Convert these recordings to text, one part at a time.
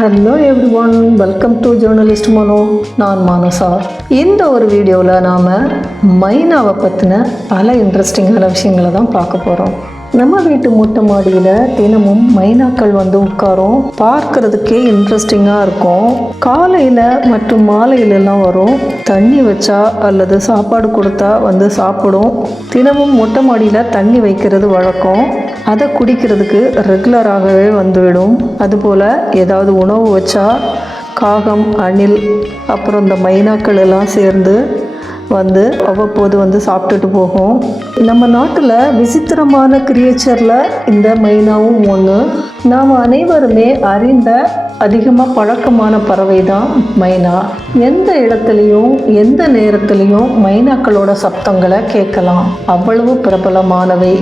Hello everyone, welcome to journalist Mano. நான் மானசா. இந்த ஒரு வீடியோவில் நாம் மைனாவை பற்றின பல இன்ட்ரெஸ்டிங்கான விஷயங்களை தான் பார்க்க போகிறோம். நம்ம வீட்டு மொட்டை மாடியில் தினமும் மைனாக்கள் வந்து உட்காரும். பார்க்கறதுக்கே இன்ட்ரெஸ்டிங்காக இருக்கும். காலையில் மற்றும் மாலையிலலாம் வரும். தண்ணி வச்சா அல்லது சாப்பாடு கொடுத்தா வந்து சாப்பிடும். தினமும் மொட்டை மாடியில் தண்ணி வைக்கிறது வழக்கம். அதை குடிக்கிறதுக்கு ரெகுலராகவே வந்துவிடும். அதுபோல் ஏதாவது உணவு வச்சா காகம், அணில், அப்புறம் இந்த மைனாக்கள் எல்லாம் சேர்ந்து வந்து அவ்வப்போது வந்து சாப்பிட்டுட்டு போகும். நம்ம நாட்டில் விசித்திரமான கிரியேச்சரில் இந்த மைனாவும் ஒன்று. நாம் அனைவருமே அறிந்த அதிகமாக பழக்கமான பறவை தான் மைனா. எந்த இடத்துலையும் எந்த நேரத்துலையும் மைனாக்களோட சப்தங்களை கேட்கலாம். அவ்வளவு பிரபலமானவை.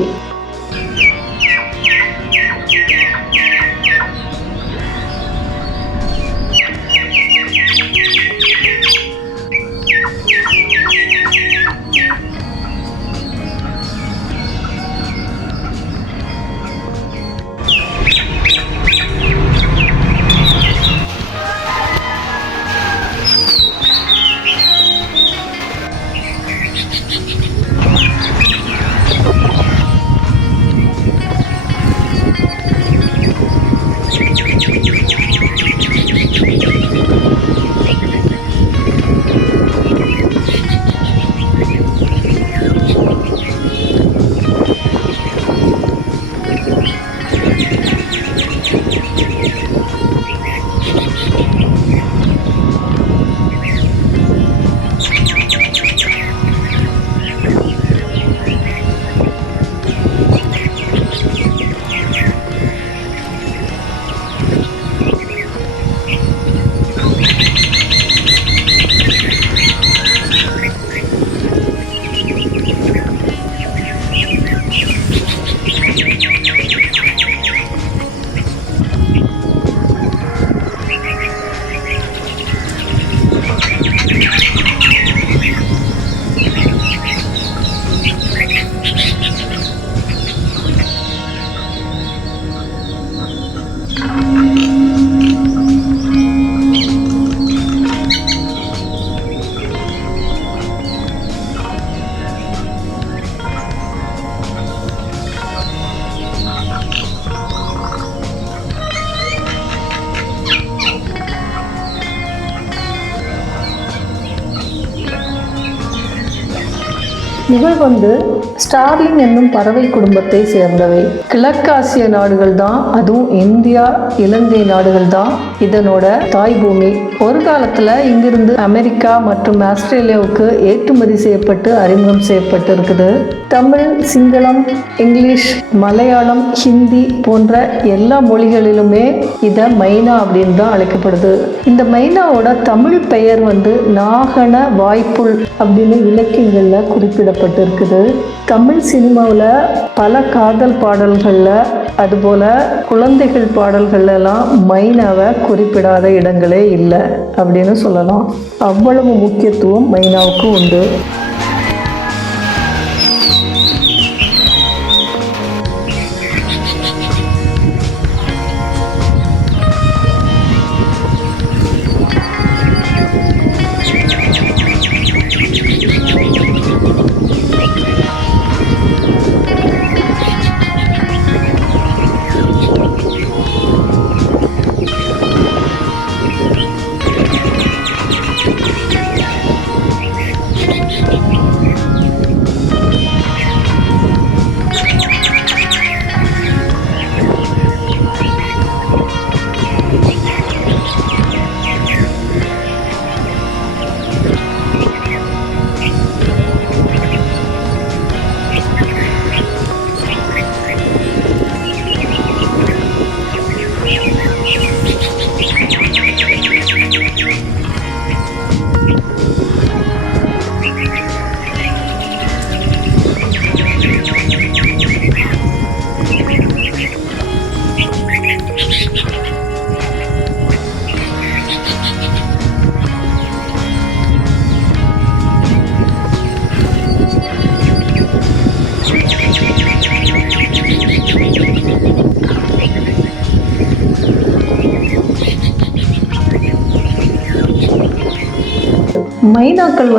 இவள் வந்து ஸ்டார்லிங் என்னும் பறவை குடும்பத்தை சேர்ந்தவை. கிழக்காசிய நாடுகள் தான், அதுவும் இந்தியா, இலங்கை நாடுகள் தான் இதனோட தாய் பூமி. ஒரு காலத்துல இங்கிருந்து அமெரிக்கா மற்றும் ஆஸ்திரேலியாவுக்கு ஏற்றுமதி செய்யப்பட்டு அறிமுகம் செய்யப்பட்டு இருக்குது. தமிழ், சிங்களம், இங்கிலீஷ், மலையாளம், ஹிந்தி போன்ற எல்லா மொழிகளிலுமே இதை மைனா அப்படின்னு தான் அழைக்கப்படுது. இந்த மைனாவோட தமிழ் பெயர் வந்து நாகன வாய்ப்புள் அப்படின்னு இலக்கியங்கள்ல குறிப்பிடப்பட்டு இருக்குது. தமிழ் சினிமாவில் பல காதல் பாடல்களில், அதுபோல் குழந்தைகள் பாடல்கள்லாம் மைனாவை குறிப்பிடாத இடங்களே இல்லை அப்படின்னு சொல்லலாம். அவ்வளவு முக்கியத்துவம் மைனாவுக்கு உண்டு. மைனாக்கள்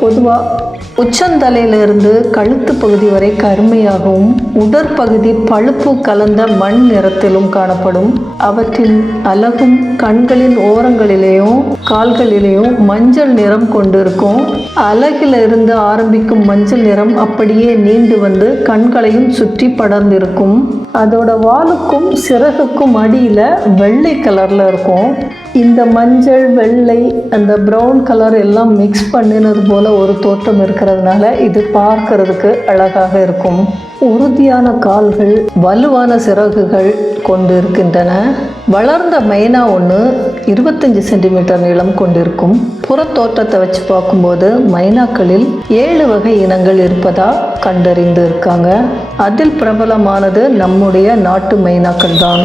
பொதுவாக உச்சந்தலையிலிருந்து கழுத்து பகுதி வரை கருமையாகவும் உடற்பகுதி பழுப்பு கலந்த மண் நிறத்திலும் காணப்படும். அவற்றின் அலகும் கண்களின் ஓரங்களிலேயும் கால்களிலேயும் மஞ்சள் நிறம் கொண்டிருக்கும். அலகிலிருந்து ஆரம்பிக்கும் மஞ்சள் நிறம் அப்படியே நீண்டு கண்களையும் சுற்றி படர்ந்திருக்கும். அதோட வாலுக்கும் சிறகுக்கும் அடியில் வெள்ளை கலரில் இருக்கும். இந்த மஞ்சள் வெள்ளை அந்த ப்ரௌன் கலர் எல்லாம் மிக்ஸ் பண்ணினது போல ஒரு தோற்றம் இருக்கிறதுனால இது பார்க்கறதுக்கு அழகாக இருக்கும். உறுதியான கால்கள், வலுவான சிறகுகள் கொண்டு இருக்கின்றன. வளர்ந்த மைனா ஒன்று 25 சென்டிமீட்டர் நீளம் கொண்டிருக்கும். புறத்தோற்றத்தை வச்சு பார்க்கும்போது மைனாக்களில் 7 வகை இனங்கள் இருப்பதா கண்டறிந்து இருக்காங்க. அதில் பிரபலமானது நம்முடைய நாட்டு மைனாக்கள் தான்.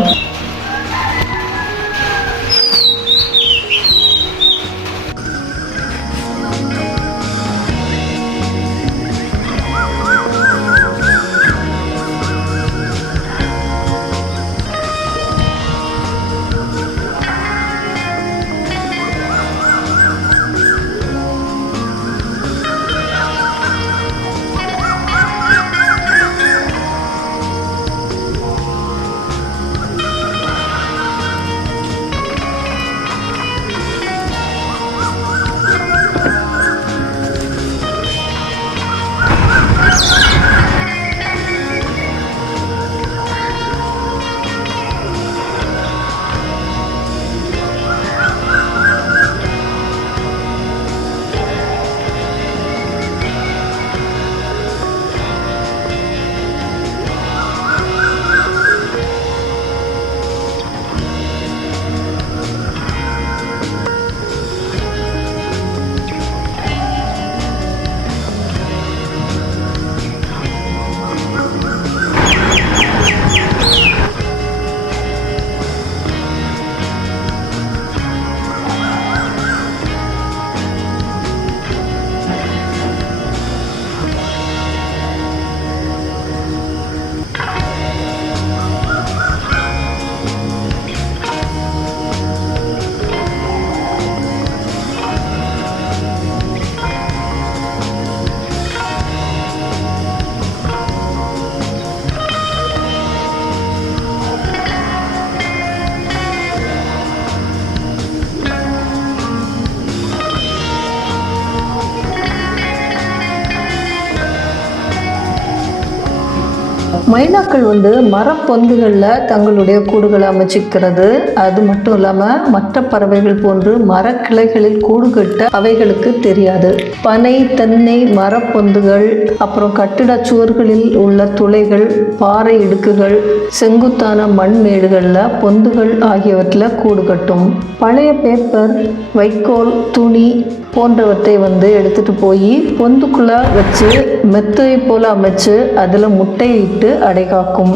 மைனாக்கள் மரப்பொந்துகளில் தங்களுடைய கூடுகளை அமைச்சிக்கிறது. அது மட்டும் இல்லாமல் மற்ற பறவைகள் போன்று மரக்கிளைகளில் கூடு கட்ட அவைகளுக்கு தெரியாது. பனை, தென்னை மரப்பொந்துகள், அப்புறம் கட்டிட சுவர்களில் உள்ள துளைகள், பாறை இடுக்குகள், செங்குத்தான மண் மேடுகளில் பொந்துகள் ஆகியவற்றில் கூடு கட்டும். பழைய பேப்பர், வைக்கோல், துணி போன்றவற்றை எடுத்துட்டு போய் பொந்துக்குள்ள வச்சு மெத்தை போல அமைச்சு அதில் முட்டையிட்டு அடைகாக்கும்.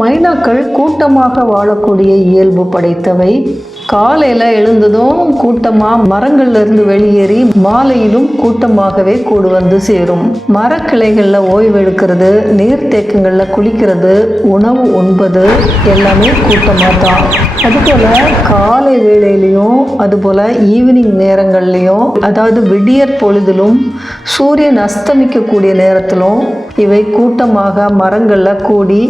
மைனாக்கள் கூட்டமாக வாழக்கூடிய இயல்பு படைத்தவை. காலையில் எழுந்ததும் கூட்டமாக மரங்கள்ல இருந்து வெளியேறி மாலையிலும் கூட்டமாகவே கூடு சேரும். மரக்கிளைகளில் ஓய்வு எடுக்கிறது, நீர்த்தேக்கங்களில் குளிக்கிறது, உணவு உண்பது எல்லாமே கூட்டமாக தான். அதுபோல் காலை வேளையிலையும் அதுபோல் ஈவினிங் நேரங்கள்லையும், அதாவது விடியற் பொழுதிலும் சூரியன் அஸ்தமிக்கக்கூடிய நேரத்திலும் இவை கூட்டமாக மரங்களில் கூடி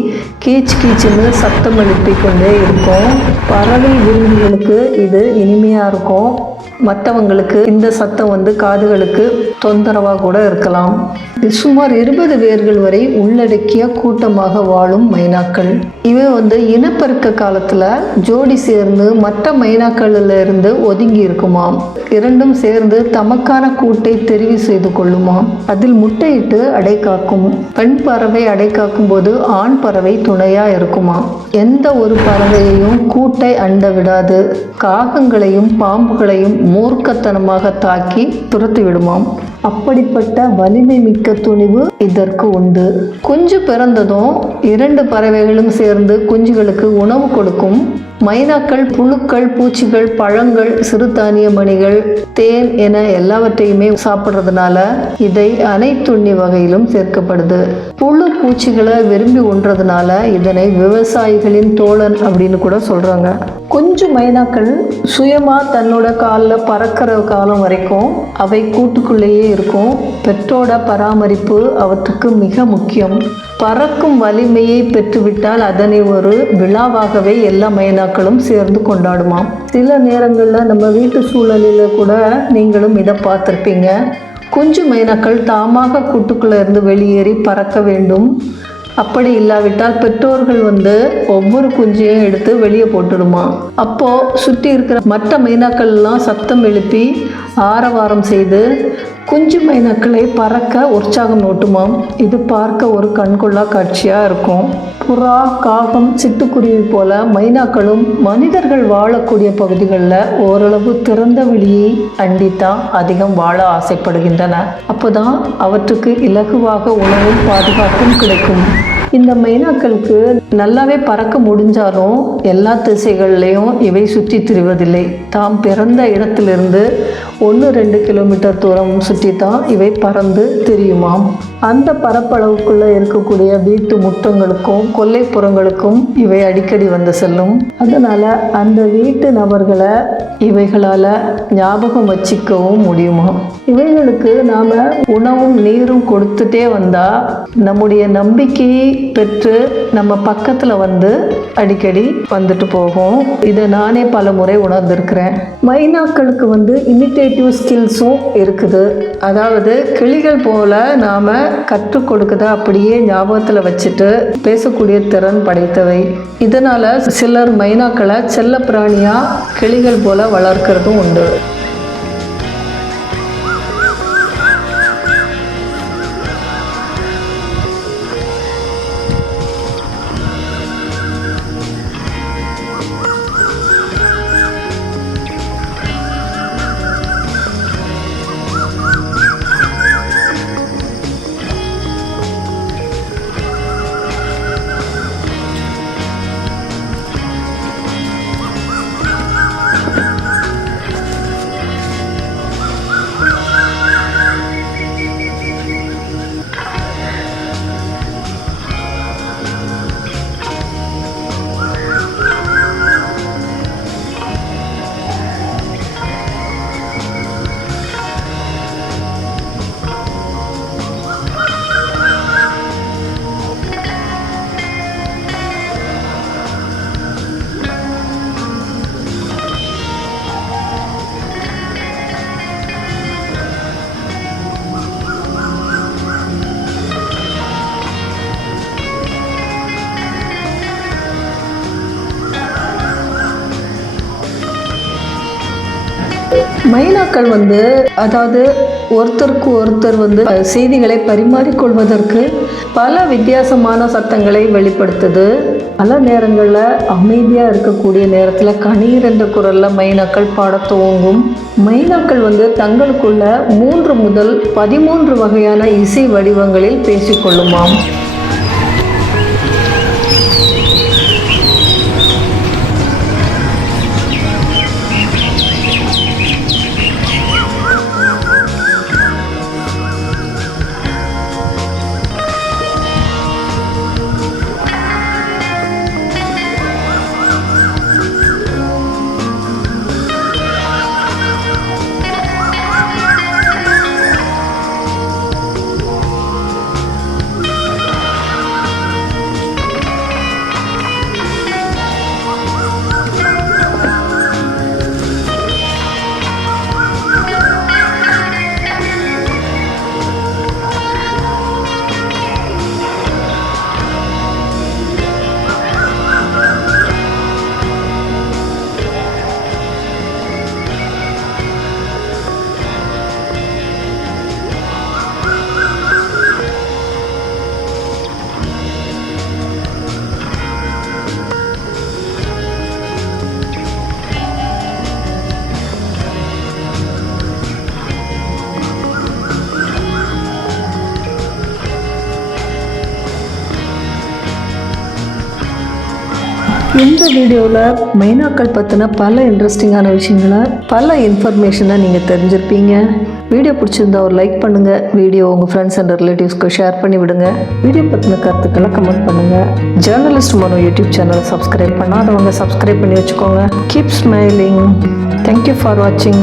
கீச் கீச்சுன்னு சத்தம் எழுப்பி கொண்டே இருக்கும். பறவை விரும்பிகளுக்கு இது இனிமையாக இருக்கும். மற்றவங்களுக்கு இந்த சத்தம் காதுகளுக்கு தொந்தரவாக கூட இருக்கலாம். சுமார் 20 வேர்கள் வரை உள்ளடக்கிய கூட்டமாக வாழும் மைனாக்கள். இவை இனப்பெருக்க காலத்தில் ஜோடி சேர்ந்து மற்ற மைனாக்களில் இருந்து ஒதுங்கி இருக்குமாம். இரண்டும் சேர்ந்து தமக்கான கூட்டை தெரிவு செய்து கொள்ளுமாம். அதில் முட்டையிட்டு அடை காக்கும். பெண் பறவை அடை காக்கும் போது ஆண் பறவை துணையா இருக்குமா. எந்த ஒரு பறவையையும் கூட்டை அண்ட விடாது. காகங்களையும் பாம்புகளையும் மூர்க்கத்தனமாக தாக்கி துரத்தி விடுமாம். அப்படிப்பட்ட வலிமை மிக்க துணிவு இதற்கு உண்டு. குஞ்சு பிறந்ததும் 2 பறவைகளும் சேர்ந்து குஞ்சுகளுக்கு உணவு கொடுக்கும். மைனாக்கள் புழுக்கள், பூச்சிகள், பழங்கள், சிறுதானிய மணிகள், தேன் என எல்லாவற்றையுமே சாப்பிட்றதுனால இதை அனைத்துண்ணி வகையிலும் சேர்க்கப்படுது. புழு பூச்சிகளை விரும்பி உண்றதுனால இதனை விவசாயிகளின் தோழன் அப்படின்னு கூட சொல்றாங்க. கொஞ்சம் மைனாக்கள் சுயமா தன்னோட காலில் பறக்கிற காலம் வரைக்கும் அவை கூட்டுக்குள்ளேயே இருக்கும். பெற்றோட பராமரிப்பு அவற்றுக்கு மிக முக்கியம். பறக்கும் வலிமையை பெற்றுவிட்டால் அதனை ஒரு விழாவாகவே எல்லா மைனாக்களும் சேர்ந்து கொண்டாடுமாம். சில நேரங்களில் நம்ம வீட்டு சூழலில் கூட நீங்களும் இதை பார்த்துருப்பீங்க. குஞ்சு மைனாக்கள் தாமாக கூட்டுக்குள்ளே இருந்து வெளியேறி பறக்க வேண்டும். அப்படி இல்லாவிட்டால் பெற்றோர்கள் ஒவ்வொரு குஞ்சையும் எடுத்து வெளியே போட்டுடுமா. அப்போது சுற்றி இருக்கிற மற்ற மைனாக்கள்லாம் சத்தம் எழுப்பி ஆரவாரம் செய்து குஞ்சு மைனாக்களை பறக்க உற்சாகம் ஊட்டுமாம். இது பார்க்க ஒரு கண்கொள்ளா காட்சியாக இருக்கும். புறா, காகம், சிட்டுக்குருவி போல மைனாக்களும் மனிதர்கள் வாழக்கூடிய பகுதிகளில் ஓரளவு திறந்த வெளியை அண்டித்தான் அதிகம் வாழ ஆசைப்படுகின்றன. அப்போதான் அவற்றுக்கு இலகுவாக உணவும் பாதுகாப்பும் கிடைக்கும். இந்த மைனாக்களுக்கு நல்லாவே பறக்க முடிஞ்சாலும் எல்லா திசைகள்லையும் இவை சுற்றி திரிவதில்லை. தாம் பிறந்த இடத்திலிருந்து 1-2 கிலோமீட்டர் தூரம் சுற்றி தான் இவை பறந்து திரியுமாம். அந்த பரப்பளவுக்குள்ளே இருக்கக்கூடிய வீட்டு முற்றங்களுக்கும் கொல்லைப்புறங்களுக்கும் இவை அடிக்கடி செல்லும். அதனால் அந்த வீட்டு நபர்களை இவைகளால் ஞாபகம் வச்சிக்கவும் முடியுமா. இவைகளுக்கு நாம் உணவும் நீரும் கொடுத்துட்டே வந்தால் நம்முடைய நம்பிக்கையை பெற்று நம்ம பக்கத்தில் அடிக்கடி வந்துட்டு போகும். இதை நானே பல முறை உணர்ந்திருக்கிறேன். மைனாக்களுக்கு இமிட்டேட்டிவ் ஸ்கில்ஸும் இருக்குது. அதாவது கிளிகள் போல நாம் கற்றுக் கொடுக்கதை அப்படியே ஞாபகத்தில் வச்சுட்டு பேசக்கூடிய திறன் படைத்தவை. இதனால் சிலர் மைனாக்களை செல்ல பிராணியாக கிளிகள் போல வளர்க்கிறதும் உண்டு. மைனாக்கள் அதாவது ஒருத்தருக்கு ஒருத்தர் செய்திகளை பரிமாறிக்கொள்வதற்கு பல வித்தியாசமான சத்தங்களை வெளிப்படுத்துது. பல நேரங்களில் அமைதியாக இருக்கக்கூடிய நேரத்தில் கணீர் என்ற குரலில் மைனாக்கள் பாடத் துவங்கும். மைனாக்கள் தங்களுக்குள்ள 3 முதல் 13 வகையான இசை வடிவங்களில் பேசிக்கொள்ளுமாம். இந்த வீடியோவில் மைனாக்கள் பற்றின பல இன்ட்ரெஸ்டிங்கான விஷயங்களை பல இன்ஃபர்மேஷனை நீங்கள் தெரிஞ்சிருப்பீங்க. வீடியோ பிடிச்சிருந்தா ஒரு லைக் பண்ணுங்கள். வீடியோ உங்கள் ஃப்ரெண்ட்ஸ் அண்ட் ரிலேட்டிவ்ஸ்க்கு ஷேர் பண்ணி விடுங்க. வீடியோ பற்றின கருத்துக்களை கமெண்ட் பண்ணுங்கள். ஜேர்னலிஸ்ட் மனோ யூடியூப் சேனலை சப்ஸ்கிரைப் பண்ணாதவங்க சப்ஸ்கிரைப் பண்ணி வச்சுக்கோங்க. Keep smiling. தேங்க்யூ ஃபார் வாட்சிங்.